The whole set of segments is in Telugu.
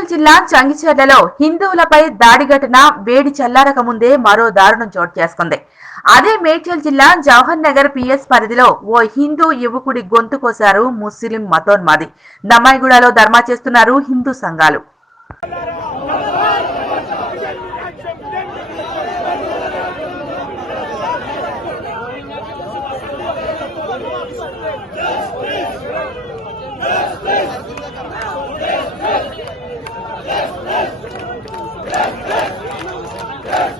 మేడ్చల్ జిల్లా చంగిచెర్లలో హిందువులపై దాడి ఘటన వేడి చల్లారక ముందే మరో దారుణం చోటు చేసుకుంది. అదే మేడ్చల్ జిల్లా జవహర్ నగర్ పిఎస్ పరిధిలో ఓ హిందూ యువకుడి గొంతు కోశారు ముస్లిం మతోన్మాది. దమ్మాయిగూడలో ధర్మా చేస్తున్నారు హిందూ సంఘాలు. Yes.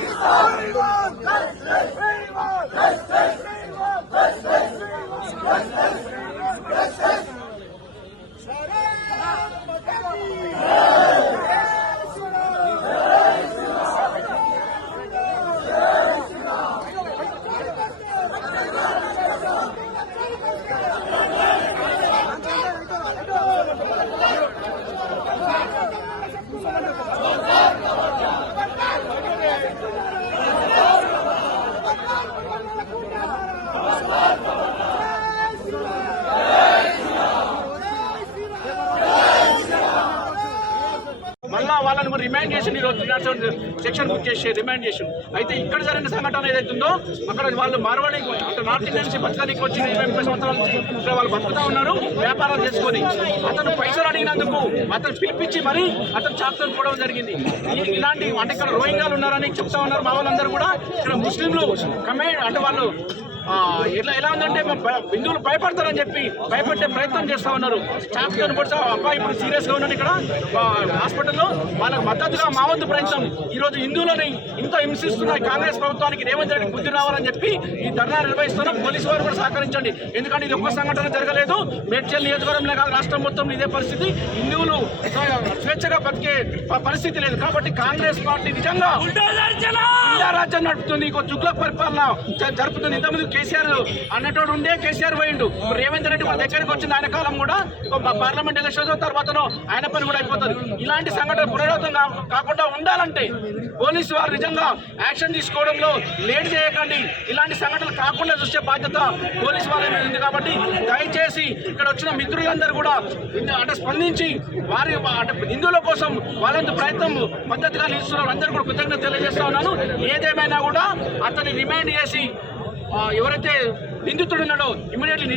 Shut up! కూడా రిమాండ్ చేసి ఈ రోజు సెక్షన్ బుక్ చేసి రిమాండ్ చేసి అయితే ఇక్కడ జరిగిన సంఘటన ఏదైతుందో అక్కడ వాళ్ళు మార్వాడి అంటే నార్త్ ఇండియన్స్ బతకడానికి వచ్చి ఇరవై ముప్పై సంవత్సరాల నుంచి ఇక్కడ వాళ్ళు బతుకుతా ఉన్నారు వ్యాపారాలు చేసుకొని. అతను పైసలు అడిగినందుకు అతను పిలిపించి మరీ అతను చాప్టర్ కూడా జరిగింది. ఇలాంటి అంటే ఇక్కడ రోహింగాలు ఉన్నారని చెప్తా ఉన్నారు మా వాళ్ళందరూ కూడా. ఇక్కడ ముస్లింలు కమే అంటే వాళ్ళు ఇట్లా ఎట్లా ఎలా ఉందంటే మా హిందువులు భయపడతారని చెప్పి భయపడే ప్రయత్నం చేస్తా ఉన్నారు. చాప్టర్ కూడా అబ్బాయి ఇప్పుడు సీరియస్గా ఉన్నాను ఉన్నాడు ఇక్కడ హాస్పిటల్లో వాళ్ళకి మద్దతుగా మా వంతు ప్రయత్నం. ఈ రోజు హిందువులని ఇంత హింసిస్తున్న కాంగ్రెస్ ప్రభుత్వానికి రేవంత్ రెడ్డి బుద్ధి రావాలని చెప్పి ఈ ధర్నా నిర్వహిస్తున్నాం పోలీసు వారు కూడా సహకరించండి. ఎందుకంటే ఇది ఒక్క సంఘటన జరగలేదు. మేడ్చల్ నియోజకవర్గంలో కాదు రాష్ట్రం మొత్తం ఇదే పరిస్థితి. హిందువులు స్వేచ్ఛగా బతికే పరిస్థితి లేదు. కాబట్టి కాంగ్రెస్ పార్టీ నిజంగా రాజ్యం నడుపుతుంది. ఇంకో జుగ్ల పరిపాలన జరుపుతుంది. ఇంతకుముందు కేసీఆర్ అన్నటోడు ఉండే కేసీఆర్ పోయిండు. రేవంత్ రెడ్డి మన దగ్గరికి వచ్చింది. ఆయన కాలం కూడా పార్లమెంట్ ఎలక్షన్ తర్వాతనో ఆయన పని కూడా అయిపోతుంది. ఇలాంటి సంఘటన పునరావృతం కాకుండా ఉండాలంటే పోలీసు వారు నిజంగా యాక్షన్ తీసుకోవడంలో లేట్ చేయకండి. ఇలాంటి సంఘటనలు కాకుండా చూసే బాధ్యత పోలీసు వారి మీద ఉంది కాబట్టి దయచేసి ఇక్కడ వచ్చిన మిత్రులందరూ కూడా అంటే స్పందించి వారి అంటే హిందువుల కోసం వాళ్ళంత ప్రయత్నం మద్దతుగా నిలుస్తున్నారు. అందరూ కూడా కృతజ్ఞత తెలియజేస్తా ఉన్నాను. ఏదేమైనా కూడా అతన్ని రిమైండ్ చేసి ఎవరైతే నిందితుడు ఉన్నాడో ఇమీడియట్లీ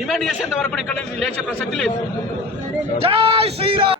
రిమాండ్ చేసేంత వరకు ఇక్కడ లేచే ప్రసక్తి లేదు. జై శ్రీరామ్!